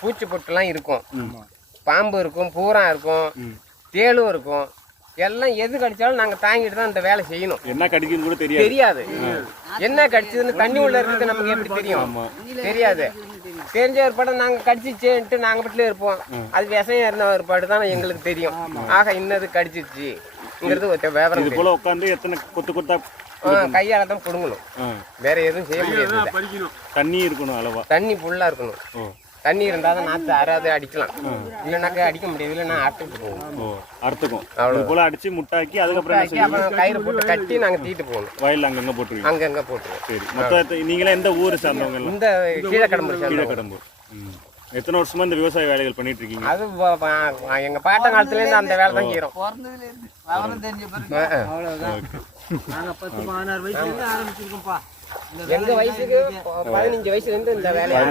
பூச்சி பொட்டுலாம் இருக்கும், பாம்பு இருக்கும், பூரா இருக்கும், தேளும் இருக்கும். எல்லாம் எது கடிச்சாலும் நாங்கள் தாங்கிட்டு தான் இந்த வேலை செய்யணும். என்ன கடிக்குன்னு கூட தெரியாது. என்ன கடிச்சதுன்னு தண்ணி உள்ள இருக்கிறது நமக்கு எப்படி தெரியும்? தெரியாது. தெரிஞ்ச ஒரு படம் நாங்கள் கடிச்சிச்சேன்ட்டு நாங்கள் வீட்டிலே இருப்போம். அது விஷயம் இருந்த ஒரு பாடு தான் எங்களுக்கு தெரியும். ஆக இன்னது கடிச்சிச்சுங்கிறது விவரம். இது போல உட்காந்து எத்தனை கொத்து கொத்தா கையால தான் கொடுங்கணும், வேற எதுவும் செய்ய முடியாது. தண்ணி இருக்கணும் அளவா, தண்ணி ஃபுல்லா இருக்கணும். தண்ணி இருந்தால் தான் நாற்று அறாது அடிக்கலாம், இல்லைனாக்கா அடிக்க முடியாது. இல்லைன்னா அறுத்துட்டு போகணும். அறுத்துக்கும் அவ்வளோ போல அடிச்சு முட்டாக்கி அதுக்கப்புறம் கயிறு போட்டு கட்டி நாங்கள் தீட்டு போகணும். வயலில் அங்கங்கே போட்டுருவோம். அங்கங்கே போட்டுருவோம். சரி, மொத்தம் நீங்களே எந்த ஊர் சார்ந்தவங்க? இந்த கீழக்கடம்பூர். கீழக்கடம்பூர். எத்தனை வருஷமா இந்த விவசாய வேலைகள் பண்ணிட்டு இருக்கீங்க? அது எங்க பாட்ட காலத்துல இருந்து அந்த வேலை தான் செய்யறோம். எங்க வயசுக்கு 15 வயசுல இருந்து இந்த வேலையை